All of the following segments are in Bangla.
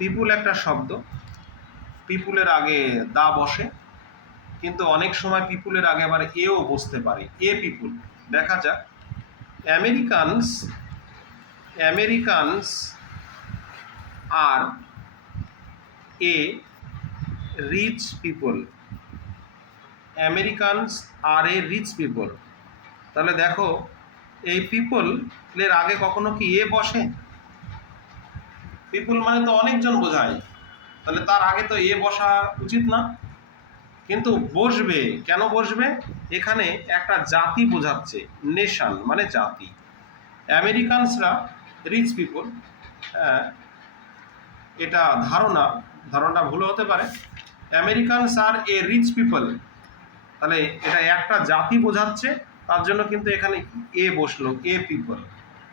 পিপুল একটা শব্দ, পিপুলের আগে দা বসে, কিন্তু অনেক সময় পিপুলের আগে আবার এও বসতে পারে, এ পিপুল। দেখা যাক, Americans are a rich people. Americans are a rich people. তাহলে দেখো, এই পিপলের আগে কখনো কি এ বসে? পিপুল মানে তো অনেকজন বোঝায়, তাহলে তার আগে তো এ বসা উচিত না, কিন্তু বসবে। কেন বসবে? এখানে একটা জাতি বোঝাচ্ছে, নেশন মানে জাতি। আমেরিকানসরা রিচ পিপল, এটা ধারণাটা ভুল হতে পারে। Americans are a rich people, তাহলে এটা একটা জাতি বোঝাচ্ছে, তার জন্য কিন্তু এখানে এ বসলো, এ পিপল,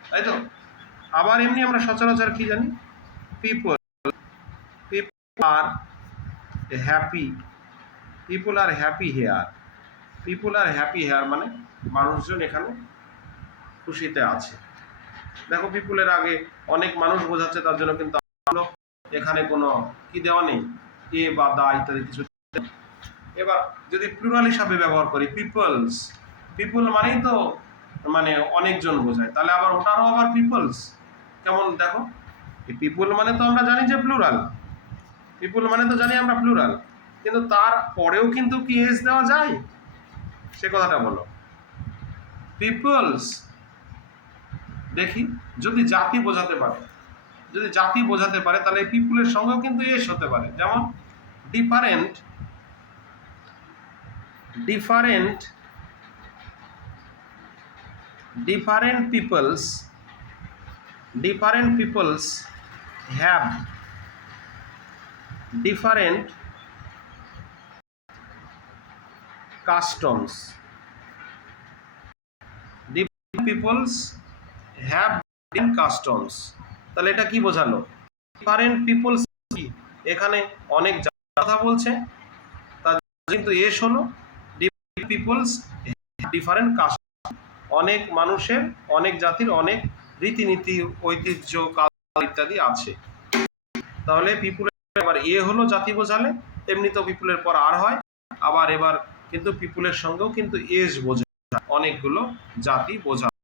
তাই তো। আবার এমনি আমরা সচরাচর কি জানি, people are happy, people are happy here. People are happy here মানে মানুষজন এখানে খুশিতে আছে। দেখো, পিপুলের আগে অনেক মানুষ বোঝাচ্ছে, তার জন্য কিন্তু এখানে কোনো কি দেওয়া নেই, এ বা দা ইত্যাদি কিছু। এবার যদি প্লুরাল হিসাবে ব্যবহার করি, পিপলস, পিপল মানেই তো মানে অনেকজন বোঝায়, তাহলে আবার ওটারও আবার পিপলস কেমন? দেখো, পিপল মানে তো আমরা জানি যে প্লুরাল, পিপল মানে তো জানি আমরা প্লুরাল, কিন্তু তার পরেও কিন্তু কি এস দেওয়া যায়, সে কথাটা বলো। পিপলস, দেখি যদি জাতি বোঝাতে পারে, তাহলে পিপুলের সঙ্গেও কিন্তু এস হতে পারে। যেমন different peoples have different customs. Different peoples have different customs. তাহলে এটা কি বোঝালো? ডিফারেন্ট পিপলস, এখানে অনেক কথা বলছে, তার কিন্তু এস হলো ডিফারেন্ট পিপলস ডিফারেন্ট কাস্টম। অনেক মানুষের, অনেক জাতির অনেক রীতিনীতি, ঐতিহ্য, কালচার ইত্যাদি আছে। তাহলে পিপুলের আবার এ হলো জাতি বোঝালে, এমনি তো পিপুলের পর আর হয়, আবার এবার কিন্তু পিপুলের সঙ্গেও কিন্তু এস বোঝায়, অনেকগুলো জাতি বোঝায়।